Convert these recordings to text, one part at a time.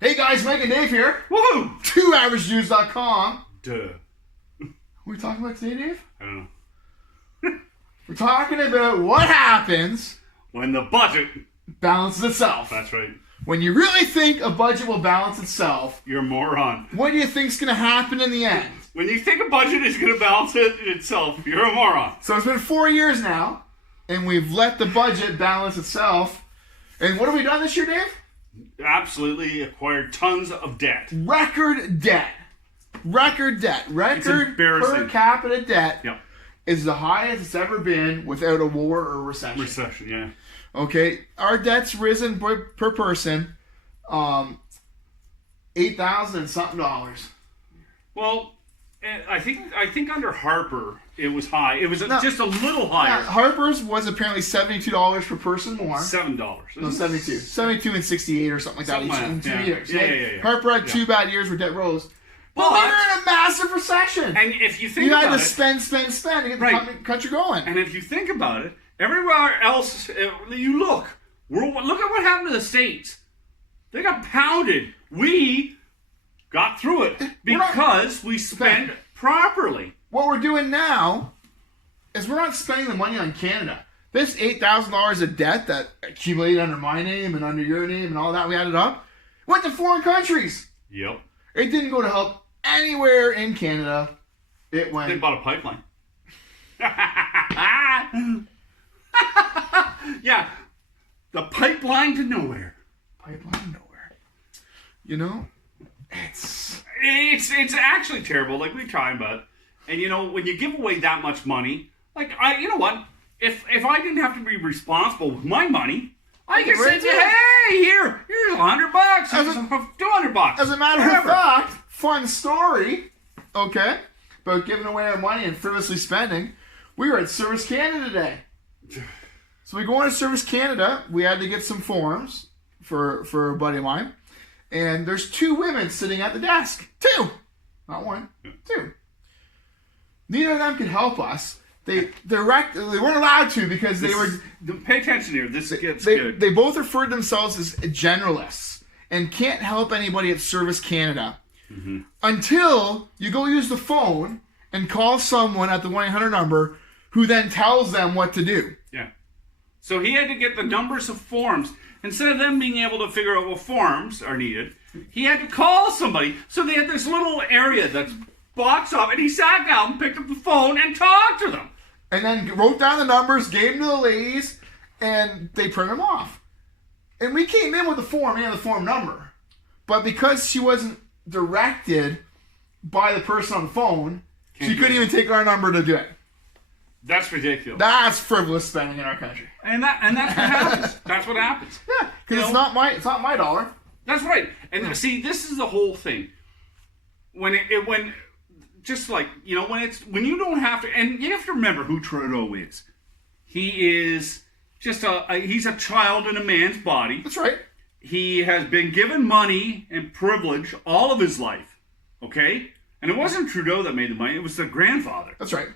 Hey guys, Mike and Dave here. Woohoo! 2averagedudes.com. Duh. What are we talking about today, Dave? I don't know. We're talking about what happens When the budget. balances itself. That's right. When you really think a budget will balance itself, You're a moron. what do you think's going to happen in the end? When you think a budget is going to balance itself, you're a moron. So it's been 4 years now, and we've let the budget balance itself. And what have we done this year, Dave? Absolutely acquired tons of debt. Record debt. Record debt. Record embarrassing. per capita debt Yep. is the highest it's ever been without a war or recession. Recession, yeah. Okay, our debt's risen per person, $8,000 and something dollars. Well, I think under Harper it was high. It was just a little higher. Harper's was apparently $72 per person more. $7. No, 72. 72 and 68 or something like that in 2 years. Yeah. Harper had 2 bad years where debt rose. But But- we were in a massive recession. And if you think You about had to it, spend to get the country going. and if you think about it, everywhere else you look at what happened to the States. They got pounded. We got through it because we spent properly. What we're doing now is we're not spending the money on Canada. This $8,000 of debt that accumulated under my name and under your name and all that we added up went to foreign countries. Yep. It didn't go to help anywhere in Canada. It went. They bought a pipeline. Yeah. The pipeline to nowhere. Pipeline nowhere. You know, It's actually terrible, like we talked about. And you know, when you give away that much money, you know what? If I didn't have to be responsible with my money, I could say to you, hey, here's $100, $200. As a matter of fact, fun story, okay, about giving away our money and frivolously spending. We were at Service Canada today. So we go into Service Canada. We had to get some forms for a buddy of mine. And there's 2 women sitting at the desk. 2. Not 1. 2. Neither of them could help us. They weren't allowed to because they were... Pay attention here. This gets good. They both referred themselves as generalists and can't help anybody at Service Canada until you go use the phone and call someone at the 1-800 number who then tells them what to do. Yeah. So he had to get the numbers of forms. Instead of them being able to figure out what forms are needed, he had to call somebody. So they had this little area that's boxed off, and he sat down, picked up the phone, and talked to them. And then wrote down the numbers, gave them to the ladies, and they printed them off. And we came in with the form and the form number. But because she wasn't directed by the person on the phone, she couldn't even take our number to do it. That's ridiculous. That's frivolous spending in our country. And that's what happens. That's what happens. Yeah, because it's not my dollar. That's right. And see, this is the whole thing. When you don't have to, and you have to remember who Trudeau is. He is just he's a child in a man's body. That's right. He has been given money and privilege all of his life. Okay? And it wasn't Trudeau that made the money, it was the grandfather. That's right.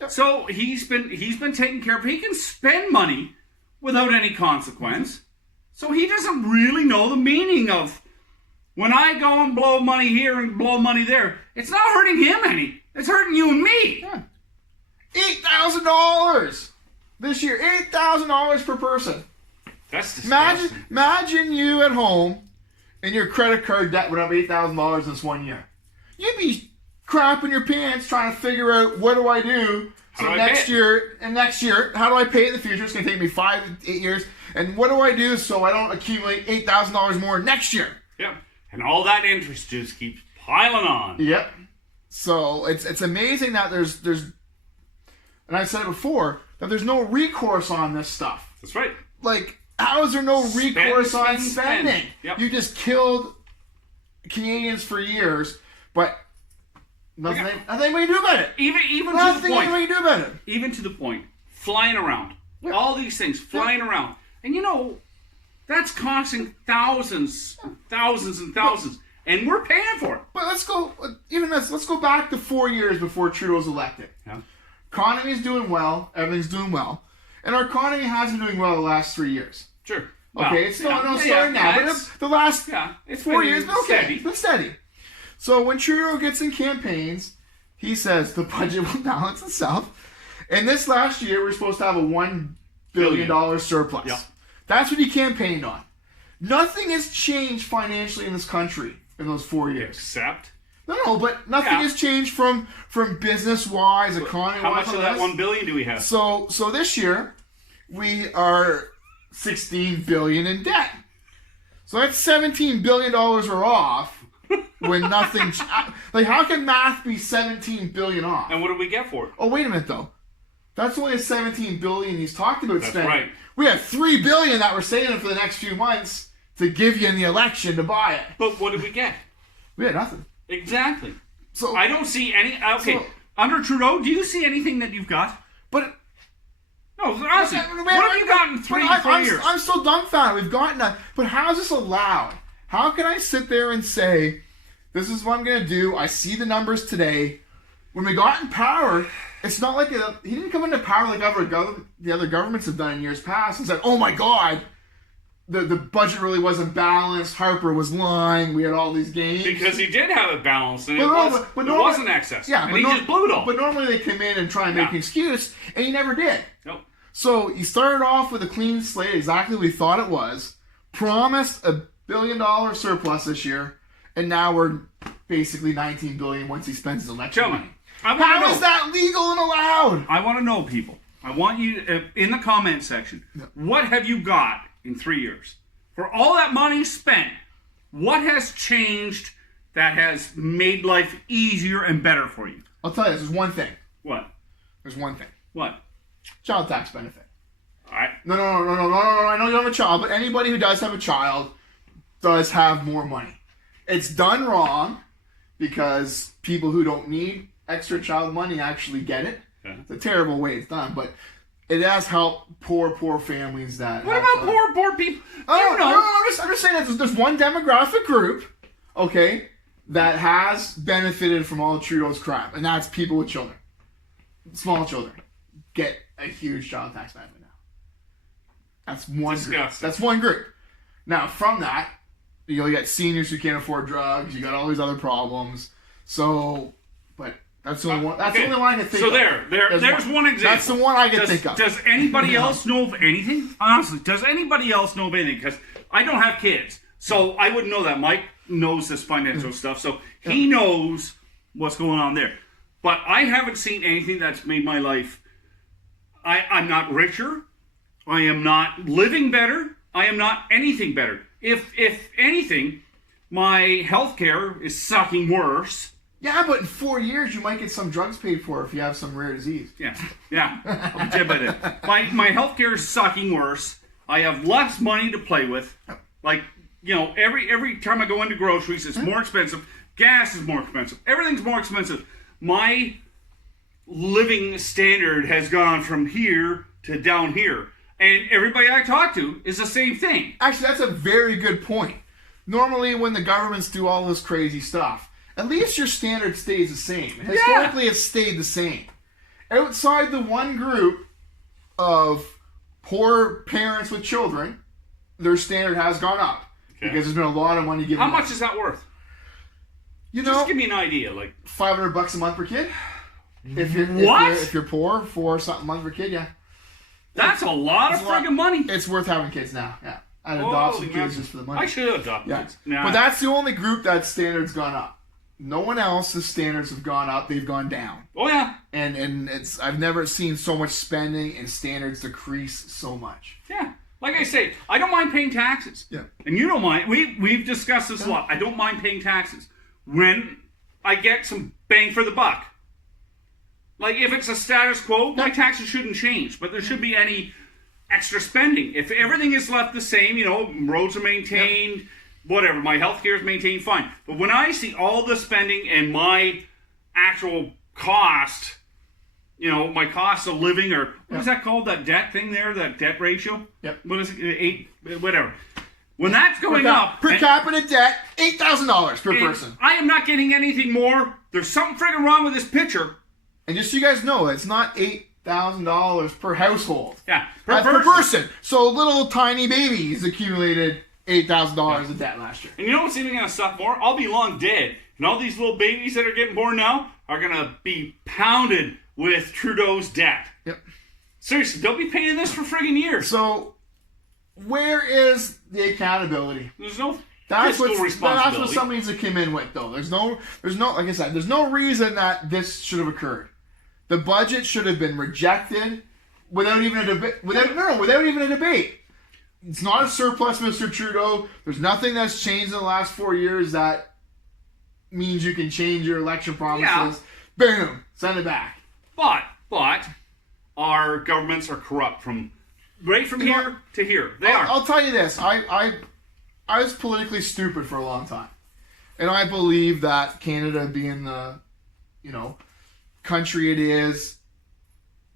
Yep. So he's been taken care of. He can spend money without any consequence. So he doesn't really know the meaning of when I go and blow money here and blow money there. It's not hurting him any. It's hurting you and me. Yeah. $8,000 this year. $8,000 per person. That's disgusting. Imagine you at home and your credit card debt went up $8,000 in this 1 year. You'd be crapping your pants trying to figure out what do I do so next year, how do I pay it in the future? It's going to take me 5 to 8 years. And what do I do so I don't accumulate $8,000 more next year? Yep. And all that interest just keeps piling on. Yep. So it's amazing that there's and I've said it before, that there's no recourse on this stuff. That's right. Like, how is there no recourse on spending? Spend. Yep. You just killed Canadians for years, but nothing we can do about it. Even Nothing to the point. we can do about it. Even to the point. Flying around. Yeah. All these things flying around. And you know, that's costing thousands and thousands and thousands. And we're paying for it. But let's go back to 4 years before Trudeau's elected. Yeah. Economy's doing well, everything's doing well. And our economy has been doing well the last 3 years. Sure. Okay, it's not starting now, but the last it's 4 years, but okay, steady. it's been steady. So when Trudeau gets in campaigns, he says the budget will balance itself. And this last year, we're supposed to have a $1 billion surplus. Yep. That's what he campaigned on. Nothing has changed financially in this country in those 4 years. Except? No, but nothing has changed from business-wise, economy-wise. How much of that $1 billion do we have? So this year, we are $16 billion in debt. So that's $17 billion we're off when nothing... Like, how can math be $17 billion off? And what did we get for it? Oh, wait a minute, though. That's only $17 billion he's talked about spending. Right. We have $3 billion that we're saving for the next few months to give you in the election to buy it. But what did we get? We had nothing. Exactly. So I don't see any... Okay, under Trudeau, do you see anything that you've got? But... No, honestly, what have you got in 4 years? I'm still dumbfounded. We've gotten that. But how is this allowed? How can I sit there and say, this is what I'm going to do. I see the numbers today. When we got in power, it's not like he didn't come into power like the other governments have done in years past and said, oh my God, the budget really wasn't balanced. Harper was lying. We had all these gains. Because he did have it balanced, and it wasn't excess. Yeah, and he just blew it all. But normally they come in and try and make an excuse, and he never did. Nope. So he started off with a clean slate, exactly what we thought it was, promised a $1 billion surplus this year, and now we're basically $19 billion once he spends his election money. How is that legal and allowed? I want to know, people. I want you, in the comment section, what have you got in 3 years? For all that money spent, what has changed that has made life easier and better for you? I'll tell you this. There's one thing. What? There's one thing. What? Child tax benefit. All right. No. I know you don't have a child, but anybody who does have a child does have more money. It's done wrong because people who don't need extra child money actually get it. Okay. It's a terrible way it's done, but it has helped poor families that... What about poor people? I'm just saying that there's one demographic group, okay, that has benefited from all Trudeau's crap, and that's people with children. Small children get a huge child tax benefit now. That's one group. That's one group. Now, from that, you got seniors who can't afford drugs, you got all these other problems, so... But that's the only one. That's the only one I can think of. So there's one example. That's the one I can think of. Does anybody else know of anything? Honestly, does anybody else know of anything? Because I don't have kids, so I wouldn't know that. Mike knows this financial stuff, so he knows what's going on there. But I haven't seen anything that's made my life. I'm not richer. I am not living better. I am not anything better. If anything, my healthcare is sucking worse. Yeah, but in 4 years, you might get some drugs paid for if you have some rare disease. Yeah. I'll tip it in. My healthcare is sucking worse. I have less money to play with. Like, every time I go into groceries, it's more expensive. Gas is more expensive. Everything's more expensive. My living standard has gone from here to down here. And everybody I talk to is the same thing. Actually, that's a very good point. Normally, when the governments do all this crazy stuff, at least your standard stays the same. Historically, it's stayed the same. Outside the one group of poor parents with children, their standard has gone up. Okay. Because there's been a lot of money given. How much is that worth? Just give me an idea. Like $500 a month per kid. If you're poor, $4 something a month per kid, yeah. That's a lot of friggin' money. It's worth having kids now, yeah. I'd adopt some kids just for the money. I should adopt kids. Nah. But that's the only group that standard's gone up. No one else's standards have gone up; they've gone down. Oh yeah, and I've never seen so much spending and standards decrease so much. Yeah, like I say, I don't mind paying taxes. Yeah, and you don't mind. We've discussed this a lot. I don't mind paying taxes when I get some bang for the buck. Like if it's a status quo, my taxes shouldn't change, but there shouldn't be any extra spending. If everything is left the same, roads are maintained. Yep. Whatever, my health care is maintained, fine. But when I see all the spending and my actual cost, my cost of living, or what is that called, that debt thing there, that debt ratio? Yep. What is it, whatever. When that's going up... Per capita debt, $8,000 per person. I am not getting anything more. There's something friggin' wrong with this picture. And just so you guys know, it's not $8,000 per household. Yeah, Per person. So little tiny babies accumulated $8,000 in debt last year. And you know what's even going to suck more? I'll be long dead. And all these little babies that are getting born now are going to be pounded with Trudeau's debt. Yep. Seriously, they'll be paying this for friggin' years. So, where is the accountability? There's no That's fiscal responsibility. That's what somebody needs to come in with, though. There's no, like I said, there's no reason that this should have occurred. The budget should have been rejected without even a debate. Without even a debate. It's not a surplus, Mr. Trudeau. There's nothing that's changed in the last 4 years that means you can change your election promises. Yeah. Boom, send it back. But our governments are corrupt from here to here. I'll tell you this. I was politically stupid for a long time, and I believe that Canada, being the country it is,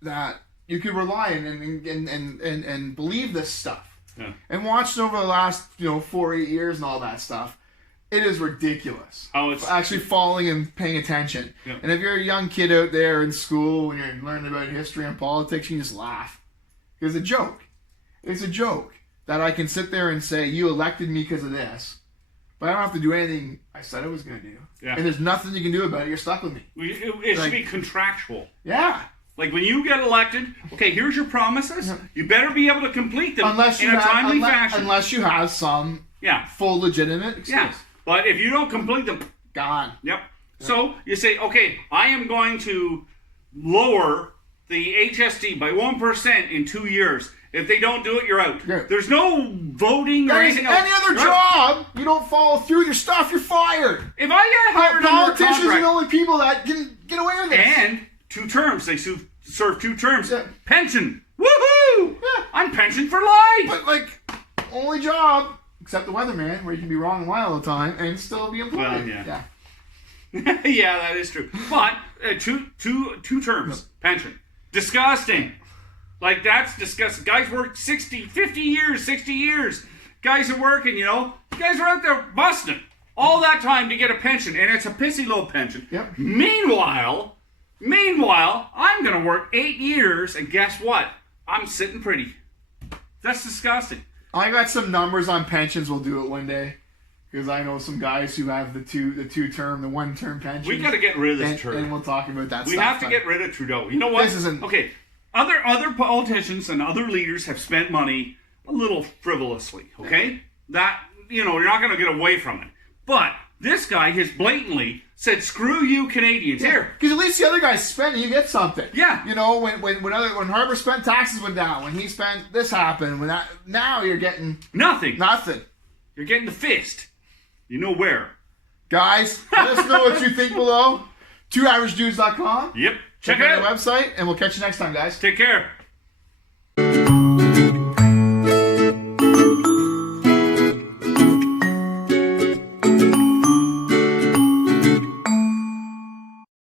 that you could rely on and believe this stuff. Yeah. And watched over the last 4-8 years and all that stuff, it is ridiculous. Oh, it's actually falling and paying attention. Yeah. And if you're a young kid out there in school when you're learning about history and politics, you just laugh. It's a joke. It's a joke that I can sit there and say, you elected me because of this, but I don't have to do anything I said I was going to do. Yeah. And there's nothing you can do about it. You're stuck with me. It should be contractual. Yeah. Like when you get elected, okay, here's your promises. Yeah. You better be able to complete them in a timely fashion. Unless you have some full legitimate excuse. Yeah. But if you don't complete them, gone. Yep. So you say, okay, I am going to lower the HST by 1% in 2 years. If they don't do it, you're out. Yeah. There's no voting or anything else. Any other job, you don't follow through with your stuff, you're fired. If I get hired under a contract, politicians are the only people that can get away with this. And 2 terms. They serve 2 terms. Yeah. Pension. Woohoo! Yeah. I'm pensioned for life. But only job, except the weatherman, where you can be wrong and right all the time and still be employed. Well, yeah. Yeah, that is true. But two terms, pension. Disgusting. Like, that's disgusting. Guys work 50 years, 60 years. Guys are working, Guys are out there busting all that time to get a pension, and it's a pissy low pension. Yep. Meanwhile, I'm going to work 8 years, and guess what? I'm sitting pretty. That's disgusting. I got some numbers on pensions. We'll do it one day. Because I know some guys who have the 1-term pension. We got to get rid of this Trudeau. And we'll talk about that stuff. We have to get rid of Trudeau. You know what? Okay. Other politicians and other leaders have spent money a little frivolously, okay? That, you're not going to get away from it. But this guy has blatantly said, screw you Canadians. Yeah. Here. Because at least the other guy's spending, you get something. Yeah. When Harbour spent, taxes went down. When he spent, this happened. Now you're getting... Nothing. You're getting the fist. You know where. Guys, let us know what you think below. 2averagedudes.com. Yep. Check out our website, and we'll catch you next time, guys. Take care.